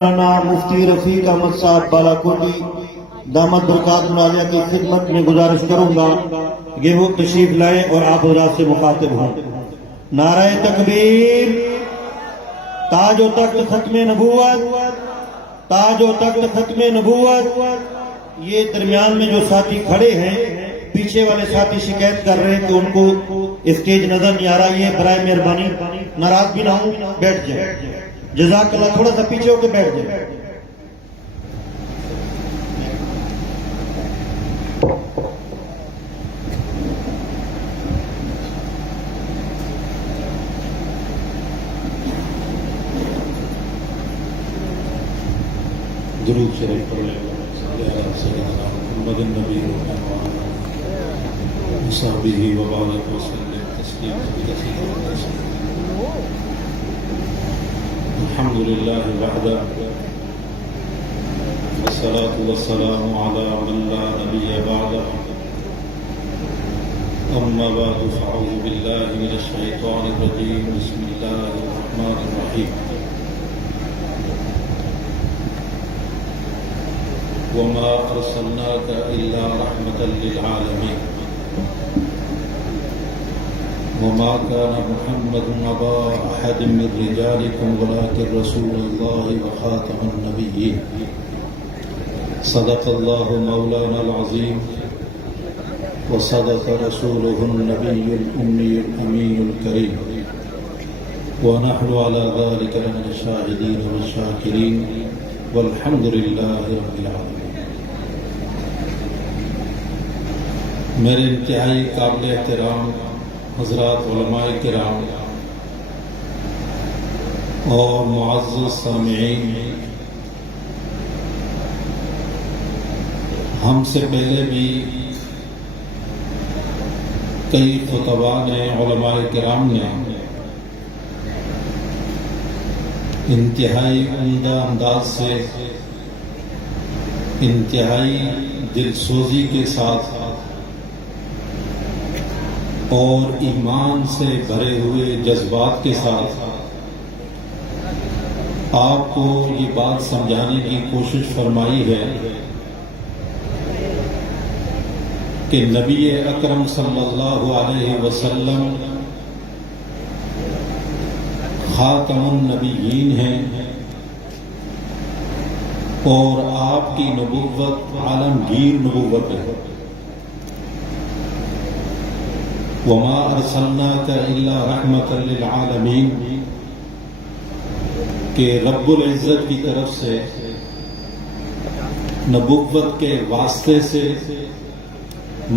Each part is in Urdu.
مفتی رفیق احمد صاحب بالاکوٹی دامت برکات ملالیہ کی خدمت میں گزارش کروں گا کہ وہ تشریف لائیں اور آپ حضرات سے مخاطب ہوں۔ نعرہ تکبیر، تاج و تخت ختم نبوت، تاج و تخت ختم نبوت۔ یہ درمیان میں جو ساتھی کھڑے ہیں، پیچھے والے ساتھی شکایت کر رہے ہیں کہ ان کو اسٹیج نظر نہیں آ رہا، یہ برائے مہربانی ناراض بھی نہ ہوں، بیٹھ جائیں۔ جزاک اللہ، تھوڑا سا پیچھے ہو کے بیٹھ جائیں۔ درود شریف پڑھ لیں سیدنا محمد النبی وصحبہ وبارک وسلم تسلیما کثیرا۔ الحمد للہ وحدہ والصلاة والسلام علی من لا نبی بعدہ، اما بعد فاعوذ باللہ من الشیطان الرجیم، بسم اللہ الرحمن الرحیم۔ وما أرسلناك إلا رحمة للعالمين وما كان محمد أبا أحد من رجالكم ولكن رسول الله وخاتم النبيين صدق الله مولانا العظيم وصدق رسوله النبي الأمي الأمين الكريم ونحن على ذلك لمن الشاهدين والشاكرين والحمد لله رب العالمين۔ میرے انتہائی قابل احترام حضرات علماء کرام اور معزز سامعین، ہم سے پہلے بھی کئی خطباء نے، علماء کرام نے انتہائی عمدہ انداز سے، انتہائی دل سوزی کے ساتھ اور ایمان سے بھرے ہوئے جذبات کے ساتھ آپ کو یہ بات سمجھانے کی کوشش فرمائی ہے کہ نبی اکرم صلی اللہ علیہ وسلم خاتم النبیین ہیں اور آپ کی نبوت عالمگیر نبوت ہے۔ وما ارسلناک الا رحمۃ للعالمین، کہ رب العزت کی طرف سے نبوت کے واسطے سے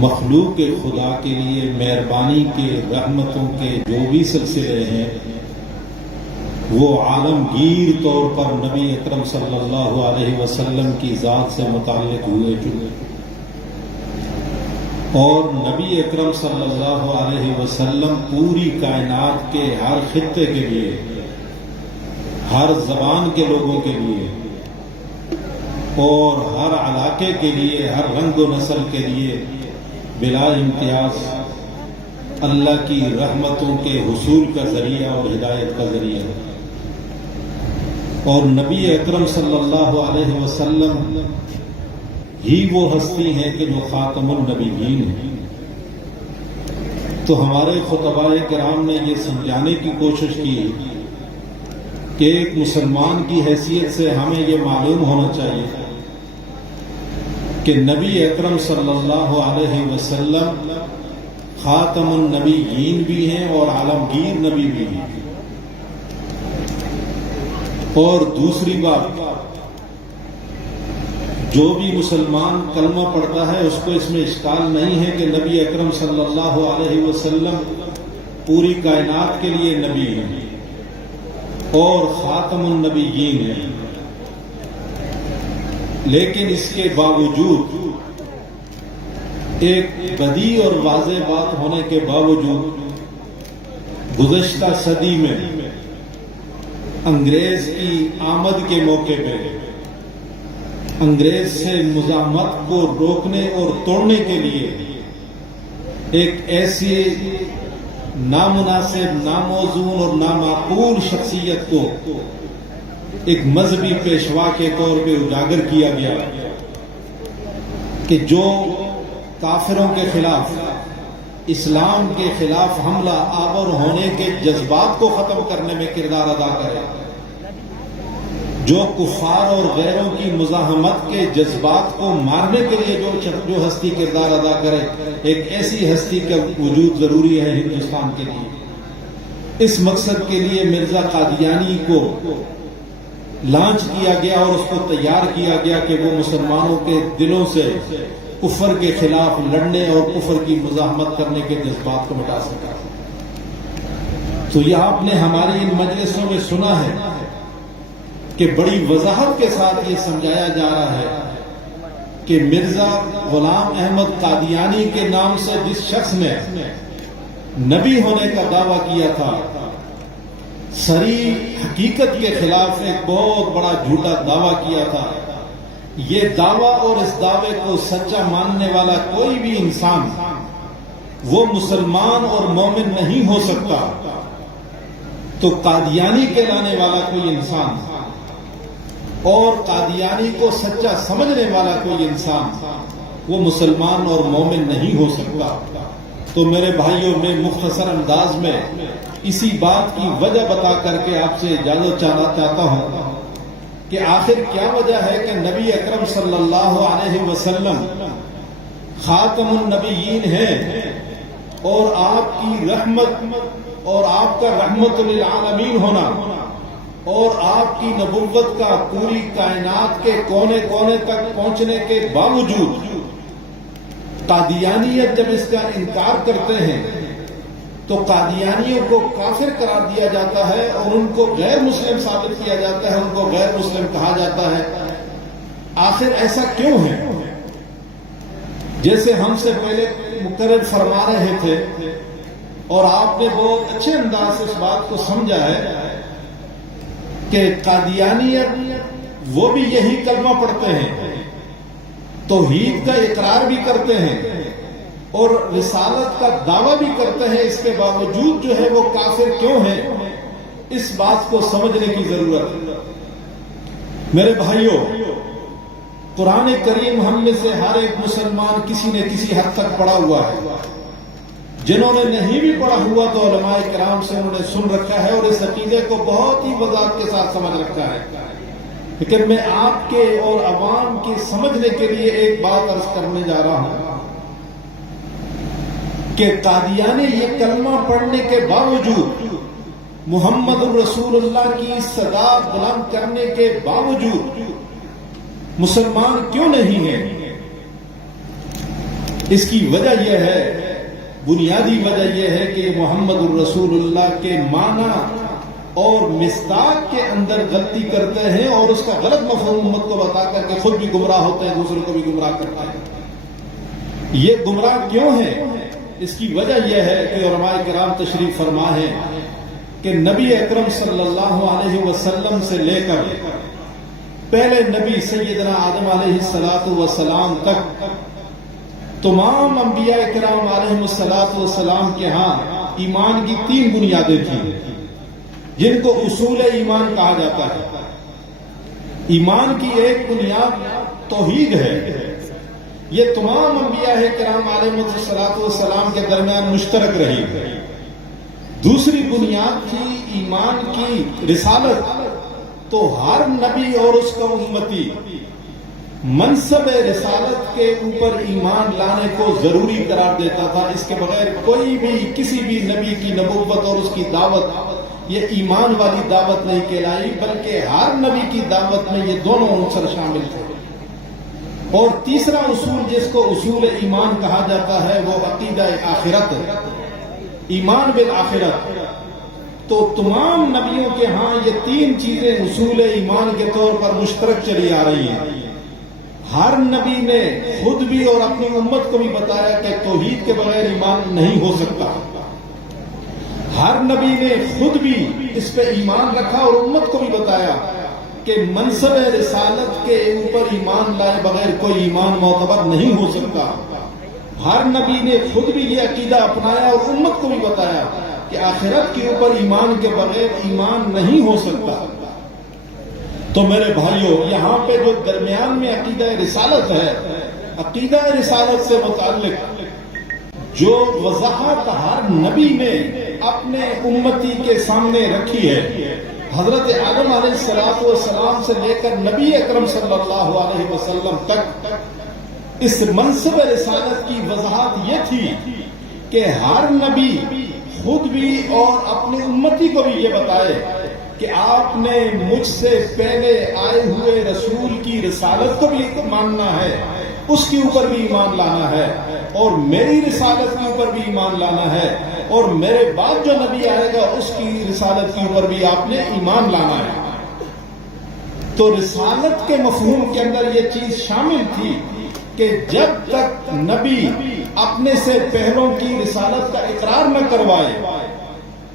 مخلوق خدا کے لیے مہربانی کے، رحمتوں کے جو بھی سلسلے ہیں وہ عالمگیر طور پر نبی اکرم صلی اللہ علیہ وسلم کی ذات سے متعلق ہوئے اور نبی اکرم صلی اللہ علیہ وسلم پوری کائنات کے ہر خطے کے لیے، ہر زبان کے لوگوں کے لیے اور ہر علاقے کے لیے، ہر رنگ و نسل کے لیے بلا امتیاز اللہ کی رحمتوں کے حصول کا ذریعہ اور ہدایت کا ذریعہ ہے۔ اور نبی اکرم صلی اللہ علیہ وسلم ہی وہ ہستی ہیں کہ جو خاتم النبیین ہیں۔ تو ہمارے خطباء کرام نے یہ سمجھانے کی کوشش کی کہ ایک مسلمان کی حیثیت سے ہمیں یہ معلوم ہونا چاہیے کہ نبی اکرم صلی اللہ علیہ وسلم خاتم النبیین بھی ہیں اور عالمگیر نبی بھی ہیں۔ اور دوسری بات، جو بھی مسلمان کلمہ پڑھتا ہے اس کو اس میں اشکال نہیں ہے کہ نبی اکرم صلی اللہ علیہ وسلم پوری کائنات کے لیے نبی ہیں اور خاتم النبیین ہیں، لیکن اس کے باوجود، ایک بدیع اور واضح بات ہونے کے باوجود، گزشتہ صدی میں انگریز کی آمد کے موقع پہ انگریز سے مزاحمت کو روکنے اور توڑنے کے لیے ایک ایسی نامناسب، ناموزون اور نامعقول شخصیت کو ایک مذہبی پیشوا کے طور پہ اجاگر کیا گیا کہ جو کافروں کے خلاف، اسلام کے خلاف حملہ آور ہونے کے جذبات کو ختم کرنے میں کردار ادا کرے، جو کفار اور غیروں کی مزاحمت کے جذبات کو مارنے کے لیے جو ہستی کردار ادا کرے، ایک ایسی ہستی کا وجود ضروری ہے ہندوستان کے لیے۔ اس مقصد کے لیے مرزا قادیانی کو لانچ کیا گیا اور اس کو تیار کیا گیا کہ وہ مسلمانوں کے دلوں سے کفر کے خلاف لڑنے اور کفر کی مزاحمت کرنے کے جذبات کو مٹا سکا۔ تو یہ آپ نے ہماری ان مجلسوں میں سنا ہے کہ بڑی وضاحت کے ساتھ یہ سمجھایا جا رہا ہے کہ مرزا غلام احمد قادیانی کے نام سے جس شخص نے نبی ہونے کا دعویٰ کیا تھا، صریح حقیقت کے خلاف ایک بہت بڑا جھوٹا دعویٰ کیا تھا۔ یہ دعویٰ اور اس دعوے کو سچا ماننے والا کوئی بھی انسان وہ مسلمان اور مومن نہیں ہو سکتا، تو قادیانی کہلانے والا کوئی انسان اور قادیانی کو سچا سمجھنے والا کوئی انسان وہ مسلمان اور مومن نہیں ہو سکتا۔ تو میرے بھائیوں، میں مختصر انداز میں اسی بات کی وجہ بتا کر کے آپ سے اجازت چاہتا ہوں کہ آخر کیا وجہ ہے کہ نبی اکرم صلی اللہ علیہ وسلم خاتم النبیین ہیں اور آپ کی رحمت اور آپ کا رحمت للعالمین ہونا اور آپ کی نبوت کا پوری کائنات کے کونے کونے تک پہنچنے کے باوجود قادیانیت جب اس کا انکار کرتے ہیں تو قادیانیوں کو کافر قرار دیا جاتا ہے اور ان کو غیر مسلم ثابت کیا جاتا ہے، ان کو غیر مسلم کہا جاتا ہے۔ آخر ایسا کیوں ہے؟ جیسے ہم سے پہلے مقرر فرما رہے تھے اور آپ نے بہت اچھے انداز سے اس بات کو سمجھا ہے کہ قادیانیت وہ بھی یہی کلمہ پڑھتے ہیں، توحید کا اقرار بھی کرتے ہیں اور رسالت کا دعویٰ بھی کرتے ہیں، اس کے باوجود جو ہے وہ کافر کیوں ہے، اس بات کو سمجھنے کی ضرورت ہے۔ میرے بھائیوں، قرآن کریم ہم میں سے ہر ایک مسلمان کسی نے کسی حد تک پڑھا ہوا ہے۔ جنہوں نے نہیں بھی پڑھا ہوا تو علماء کرام سے انہوں نے سن رکھا ہے اور اس عقیدے کو بہت ہی وضاحت کے ساتھ سمجھ رکھا ہے۔ لیکن میں آپ کے اور عوام کے سمجھنے کے لیے ایک بات عرض کرنے جا رہا ہوں کہ قادیانی یہ کلمہ پڑھنے کے باوجود، محمد الرسول اللہ کی صدا بلند کرنے کے باوجود مسلمان کیوں نہیں ہیں؟ اس کی وجہ یہ ہے، بنیادی وجہ یہ ہے کہ محمد الرسول اللہ کے معنی اور مصداق کے اندر غلطی کرتے ہیں اور اس کا غلط مفہوم امت کو بتا کر کے خود بھی گمراہ ہوتے ہیں، دوسروں کو بھی گمراہ کرتے ہیں۔ یہ گمراہ کیوں ہے؟ اس کی وجہ یہ ہے کہ علماء کرام تشریف فرما ہے کہ نبی اکرم صلی اللہ علیہ وسلم سے لے کر پہلے نبی سیدنا آدم علیہ السلام تک تمام انبیاء کرام علیہ السلام کے ہاں ایمان کی 3 بنیادیں تھیں جن کو اصول ایمان کہا جاتا ہے۔ ایمان کی ایک بنیاد توحید ہے، یہ تمام انبیاء کرام علیہ السلام کے درمیان مشترک رہی۔ دوسری بنیاد تھی ایمان کی رسالت، تو ہر نبی اور اس کا امتی منصب رسالت کے اوپر ایمان لانے کو ضروری قرار دیتا تھا۔ اس کے بغیر کوئی بھی کسی بھی نبی کی نبوت اور اس کی دعوت یہ ایمان والی دعوت نہیں کہلائی، بلکہ ہر نبی کی دعوت میں یہ دونوں عنصر شامل تھے۔ اور تیسرا اصول جس کو اصول ایمان کہا جاتا ہے وہ عقیدہ آخرت، ایمان بالآخرت۔ تو تمام نبیوں کے ہاں یہ 3 چیزیں اصول ایمان کے طور پر مشترک چلی آ رہی ہیں۔ ہر نبی نے خود بھی اور اپنی امت کو بھی بتایا کہ توحید کے بغیر ایمان نہیں ہو سکتا۔ ہر نبی نے خود بھی اس پہ ایمان رکھا اور امت کو بھی بتایا کہ منصب رسالت کے اوپر ایمان لائے بغیر کوئی ایمان معتبر نہیں ہو سکتا۔ ہر نبی نے خود بھی یہ عقیدہ اپنایا اور امت کو بھی بتایا کہ آخرت کے اوپر ایمان کے بغیر ایمان نہیں ہو سکتا۔ تو میرے بھائیوں، یہاں پہ جو درمیان میں عقیدہ رسالت ہے، عقیدہ رسالت سے متعلق جو وضاحت ہر نبی نے اپنے امتی کے سامنے رکھی ہے، حضرت آدم علیہ السلام سے لے کر نبی اکرم صلی اللہ علیہ وسلم تک اس منصب رسالت کی وضاحت یہ تھی کہ ہر نبی خود بھی اور اپنی امتی کو بھی یہ بتائے کہ آپ نے مجھ سے پہلے آئے ہوئے رسول کی رسالت کو بھی ماننا ہے، اس کے اوپر بھی ایمان لانا ہے، اور میری رسالت کے اوپر بھی ایمان لانا ہے، اور میرے بعد جو نبی آئے گا اس کی رسالت کے اوپر بھی آپ نے ایمان لانا ہے۔ تو رسالت کے مفہوم کے اندر یہ چیز شامل تھی کہ جب تک نبی اپنے سے پہلوں کی رسالت کا اقرار نہ کروائے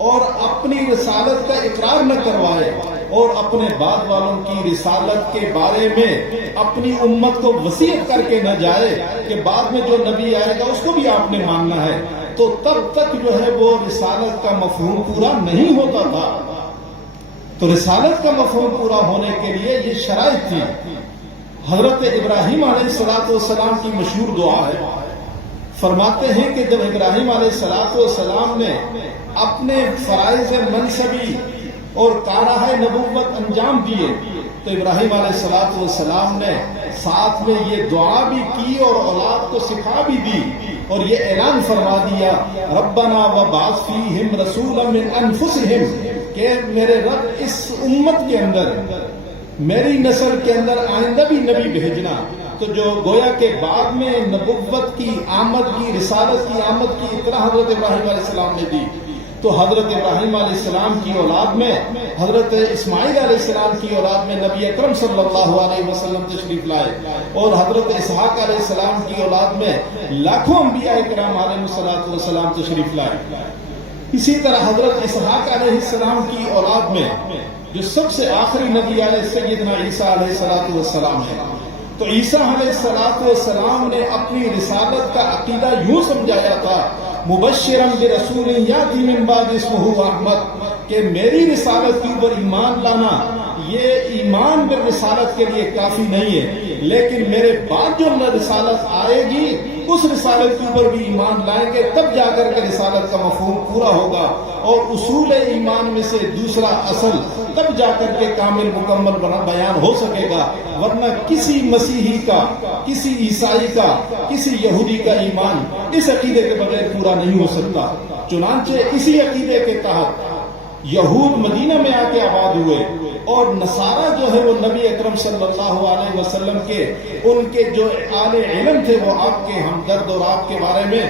اور اپنی رسالت کا اقرار نہ کروائے اور اپنے بعد والوں کی رسالت کے بارے میں اپنی امت کو وصیت کر کے نہ جائے کہ بعد میں جو نبی آئے گا اس کو بھی آپ نے ماننا ہے، تو تب تک جو ہے وہ رسالت کا مفہوم پورا نہیں ہوتا تھا۔ تو رسالت کا مفہوم پورا ہونے کے لیے یہ شرائط تھی۔ حضرت ابراہیم علیہ السلام کی مشہور دعا ہے، فرماتے ہیں کہ جب ابراہیم علیہ السلام نے اپنے فرائض منصبی اور کارہائے نبوت انجام دیے تو ابراہیم علیہ السلام نے ساتھ میں یہ دعا بھی کی اور اولاد کو سکھا بھی دی، اور یہ اعلان فرما دیا ربنا وبعث فیہم رسولا من انفسہم، کہ میرے رب اس امت کے اندر، میری نسل کے اندر آئندہ بھی نبی بھیجنا۔ تو جو گویا کہ بعد میں نبوت کی آمد کی، رسالت کی آمد کی اطلاع حضرت ابراہیم علیہ السلام نے دی، تو حضرت ابراہیم علیہ السلام کی اولاد میں، حضرت اسماعیل علیہ السلام کی اولاد میں نبی اکرم صلی اللہ علیہ وسلم تشریف لائے، اور حضرت اسحاق علیہ السلام کی اولاد میں لاکھوں انبیاء کرام علیہ السلام تشریف لائے۔ اسی طرح حضرت اسحاق علیہ السلام کی اولاد میں جو سب سے آخری نبی علیہ سیدنا عیسیٰ علیہ السلام ہے، تو عیسیٰ علیہ السلام نے اپنی رسالت کا عقیدہ یوں سمجھایا تھا مبشرا برسول یاتی من بعد اسمہ احمد، کہ میری رسالت کے اوپر ایمان لانا یہ ایمان بالرسالت کے لیے کافی نہیں ہے، لیکن میرے بعد جو رسالت آئے گی اس رسالت کے اوپر بھی ایمان لائیں گے، تب جا کر کے رسالت کا مفہوم پورا ہوگا، اور اصول ایمان میں سے دوسرا اصل تب جا کر کے کامل مکمل بیان ہو سکے گا، ورنہ کسی مسیحی کا، کسی عیسائی کا، کسی یہودی کا ایمان اس عقیدے کے بغیر پورا نہیں ہو سکتا۔ چنانچہ اسی عقیدے کے تحت یہود مدینہ میں آ کے آباد ہوئے، اور نصارہ جو ہے وہ نبی اکرم صلی اللہ علیہ وسلم کے ان کے جو اعلی علم تھے وہ آپ کے ہمدرد اور آپ کے بارے میں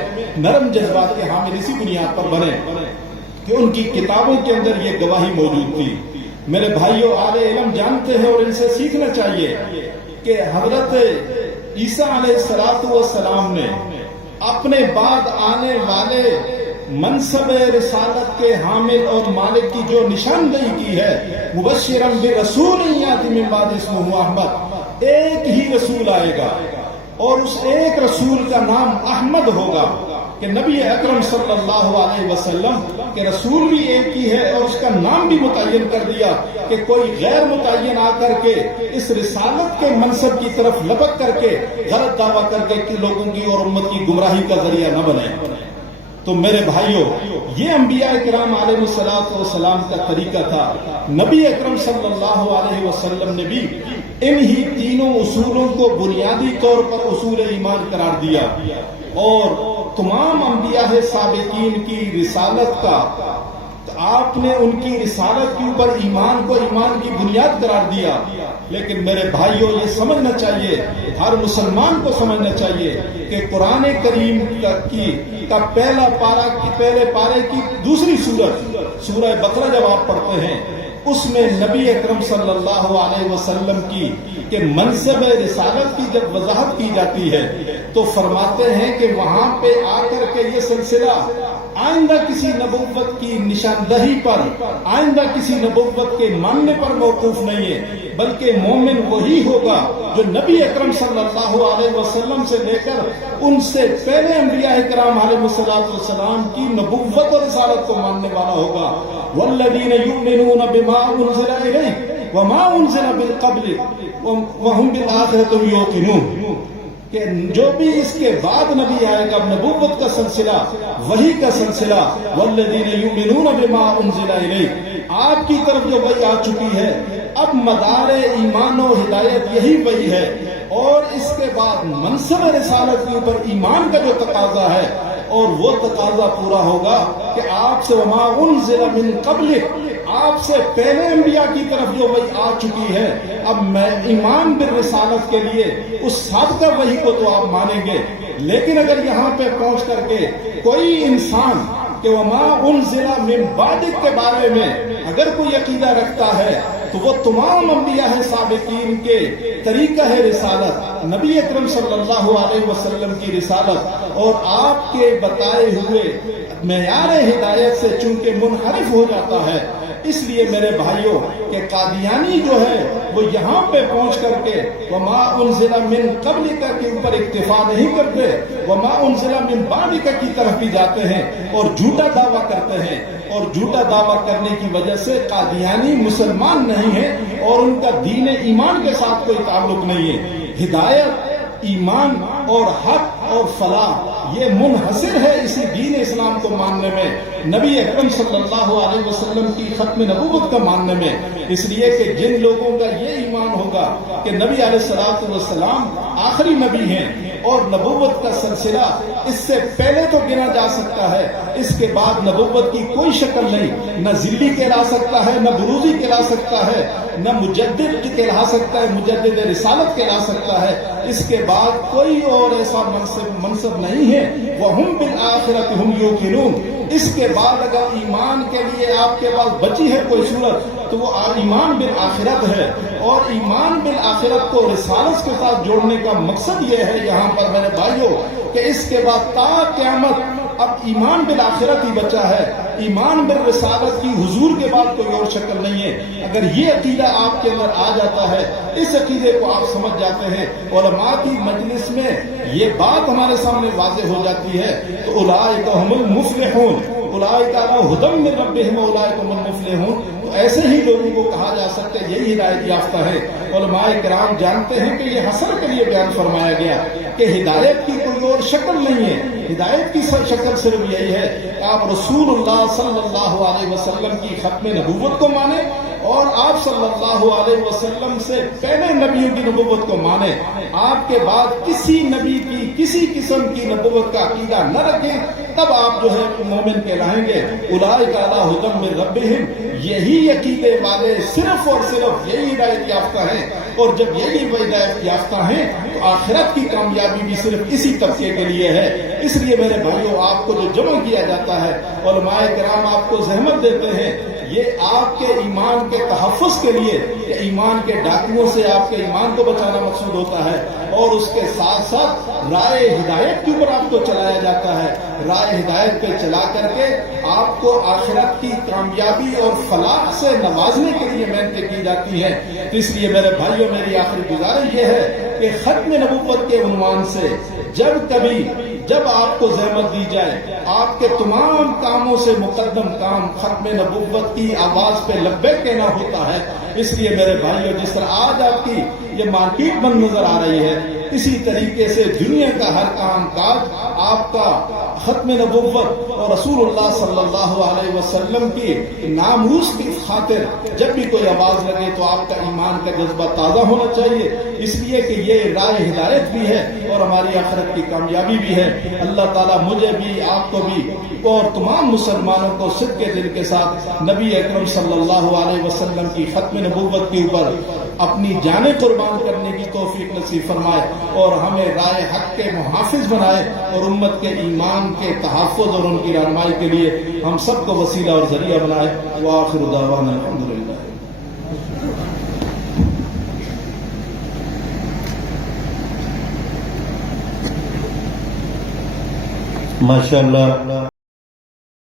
نرم جذبات کے حامل اسی بنیاد پر بنے کہ ان کی کتابوں کے اندر یہ گواہی موجود تھی۔ میرے بھائیوں، اعلی علم جانتے ہیں اور ان سے سیکھنا چاہیے کہ حضرت عیسیٰ علیہ السلام نے اپنے بعد آنے والے منصب رسالت کے حامل اور مالک کی جو نشاندہی کی ہے مبشرا برسول یاتی من بعد اسمہ احمد، ایک ہی رسول آئے گا اور اس ایک رسول کا نام احمد ہوگا، کہ نبی اکرم صلی اللہ علیہ وسلم کے رسول بھی ایک ہی ہے، اور اس کا نام بھی متعین کر دیا کہ کوئی غیر متعین آ کر کے اس رسالت کے منصب کی طرف لپک کر کے غلط دعویٰ کر کے لوگوں کی اور امت کی گمراہی کا ذریعہ نہ بنے۔ تو میرے بھائیوں، یہ انبیاء کرام علیہ السلام کا طریقہ تھا۔ نبی اکرم صلی اللہ علیہ وسلم نے بھی انہی تینوں اصولوں کو بنیادی طور پر اصول ایمان قرار دیا، اور تمام انبیاء سابقین کی رسالت کا آپ نے ان کی رسالت کے اوپر ایمان کو ایمان کی بنیاد قرار دیا۔ لیکن میرے بھائیوں، یہ سمجھنا چاہیے، ہر مسلمان کو سمجھنا چاہیے کہ قرآن کریم کا پہلا پہلے پارے کی دوسری سورہ بقرہ جب آپ پڑھتے ہیں، اس میں نبی اکرم صلی اللہ علیہ وسلم کی کہ منصب رسالت کی جب وضاحت کی جاتی ہے تو فرماتے ہیں کہ وہاں پہ آ کر کے یہ سلسلہ آئندہ کسی نبوت کی نشاندہی پر، آئندہ کسی نبوت کے ماننے پر موقوف نہیں ہے، بلکہ مومن وہی ہوگا جو نبی اکرم صلی اللہ علیہ وسلم سے لے کر ان سے پہلے انبیاء کرام علیہ السلام کی نبوت اور رسالت کو ماننے والا ہوگا۔ والذین یؤمنون بما انزل الیک وما انزل من قبل وهم بالآخرۃ هم یوقنون، کہ جو بھی اس کے بعد نبی آئے گا، نبوت کا سلسلہ، وحی کا سلسلہ، والذین یؤمنون بما انزل الیک، آپ کی طرف جو وحی آ چکی ہے، اب مدار ایمان و ہدایت یہی وحی ہے، اور اس کے بعد منصب رسالت کے اوپر ایمان کا جو تقاضا ہے، اور وہ تقاضا پورا ہوگا کہ آپ سے وما انزل من قبلک، آپ سے پہلے انبیاء کی طرف جو وحی آ چکی ہے، اب میں ایمان بالرسالت کے لیے اس سابقہ وحی کو تو آپ مانیں گے، لیکن اگر یہاں پہ پہنچ کر کے کوئی انسان کہ وما انزل من بعدک کے بارے میں اگر کوئی عقیدہ رکھتا ہے، تو وہ تمام انبیاء سابقین کے طریقہ ہے رسالت، نبی اکرم صلی اللہ علیہ وسلم کی رسالت اور آپ کے بتائے ہوئے معیار ہدایت سے چونکہ منحرف ہو جاتا ہے۔ اس لیے میرے بھائیوں کہ قادیانی جو ہے وہ یہاں پہ پہنچ کر کے وما انزل من قبلک کے اوپر اکتفا نہیں کرتے، وما انزل من بعدک کی طرف بھی جاتے ہیں اور جھوٹا دعویٰ کرتے ہیں، اور جھوٹا دعویٰ کرنے کی وجہ سے قادیانی مسلمان نہیں ہے اور ان کا دین ایمان کے ساتھ کوئی تعلق نہیں ہے۔ ہدایت، ایمان اور حق اور فلاح یہ منحصر ہے اسی دین اسلام کو ماننے میں، نبی اکرم صلی اللہ علیہ وسلم کی ختم نبوت کا ماننے میں۔ اس لیے کہ جن لوگوں کا یہ ایمان ہوگا کہ نبی علیہ الصلوۃ والسلام آخری نبی ہیں اور نبوت کا سلسلہ اس سے پہلے تو گنا جا سکتا ہے، اس کے بعد نبوت کی کوئی شکل نہیں، نہ ذلی کہلا سکتا ہے، نہ بروزی کہلا سکتا ہے، نہ مجدد کہلا سکتا ہے، مجدد رسالت کہلا سکتا ہے، اس کے بعد کوئی اور ایسا منصب نہیں ہے۔ وَهُمْ بِالْآخِرَةِ هُمْ يُوقِنُونَ، اس کے بعد اگر ایمان کے لیے آپ کے پاس بچی ہے کوئی صورت تو وہ ایمان بالآخرت ہے، اور ایمان بالآخرت کو رسالت کے ساتھ جوڑنے کا مقصد یہ ہے یہاں پر میرے بھائیوں کہ اس کے بعد تا قیامت اب ایمان بالآخرت ہی بچا ہے، ایمان بالرسالت کی حضور کے بعد کوئی اور شکل نہیں ہے۔ اگر یہ عقیدہ آپ کے اندر آ جاتا ہے، اس عقیدے کو آپ سمجھ جاتے ہیں، علماء کی مجلس میں یہ بات ہمارے سامنے واضح ہو جاتی ہے، تو اولئک هم المفلحون، اولئک علی ھدی من ربہم اولئک هم المفلحون، تو ایسے ہی لوگوں کو کہا جا سکتا ہے یہی ہدایت یافتہ ہے۔ علماء کرام جانتے ہیں کہ یہ حسر کے لیے بیان فرمایا گیا کہ ہدایت کی کوئی اور شکل نہیں ہے، ہدایت کی شکل صرف یہی ہے کہ آپ رسول اللہ صلی اللہ علیہ وسلم کی ختم نبوت کو مانیں اور آپ صلی اللہ علیہ وسلم سے پہلے نبیوں کی نبوت کو مانیں، آپ کے بعد کسی نبی کی کسی قسم کی نبوت کا عقیدہ نہ رکھیں، تب آپ جو ہے مومن کہلائیں گے۔ اولئک علی ھدی من ربہم، یہی عقیدے والے صرف اور صرف یہی ہدایت یافتہ ہیں، اور جب یہی ہدایت یافتہ ہیں تو آخرت کی کامیابی بھی صرف اسی طبقے کے لیے ہے۔ اس لیے میرے بھائیوں آپ کو جو جمع کیا جاتا ہے، علماء کرام آپ کو زحمت دیتے ہیں، یہ آپ کے ایمان کے تحفظ کے لیے کہ ایمان کے ڈاکوؤں سے آپ کے ایمان کو بچانا مقصود ہوتا ہے، اور اس کے ساتھ ساتھ رائے ہدایت کے اوپر آپ کو چلایا جاتا ہے، رائے ہدایت پہ چلا کر کے آپ کو آخرت کی کامیابی اور فلاح سے نوازنے کے لیے محنتیں کی جاتی ہیں۔ اس لیے میرے بھائیوں میری آخری گزارش یہ ہے کہ ختم نبوت کے عنوان سے جب آپ کو زحمت دی جائے، آپ کے تمام کاموں سے مقدم کام ختم نبوت کی آواز پہ لبیک کہنا ہوتا ہے۔ اس لیے میرے بھائیوں جس طرح آج آپ کی یہ مارکیٹ بند نظر آ رہی ہے، اسی طریقے سے دنیا کا ہر کام کاج آپ کا ختم نبوت اور رسول اللہ صلی اللہ علیہ وسلم کی ناموس کی خاطر جب بھی کوئی آواز لگے تو آپ کا ایمان کا جذبہ تازہ ہونا چاہیے، اس لیے کہ یہ رائے ہدایت بھی ہے اور ہماری آخرت کی کامیابی بھی ہے۔ اللہ تعالیٰ مجھے بھی، آپ کو بھی اور تمام مسلمانوں کو صدق دل کے ساتھ نبی اکرم صلی اللہ علیہ وسلم کی ختم نبوت کے اوپر اپنی جانیں قربان کرنے کی توفیق نصیب فرمائے اور ہمیں رائے حق کے محافظ بنائے، اور امت کے ایمان کے تحفظ اور ان کی رہنمائی کے لیے ہم سب کو وسیلہ اور ذریعہ بنائے۔ وآخر دعوانا الحمدللہ۔ ماشاءاللہ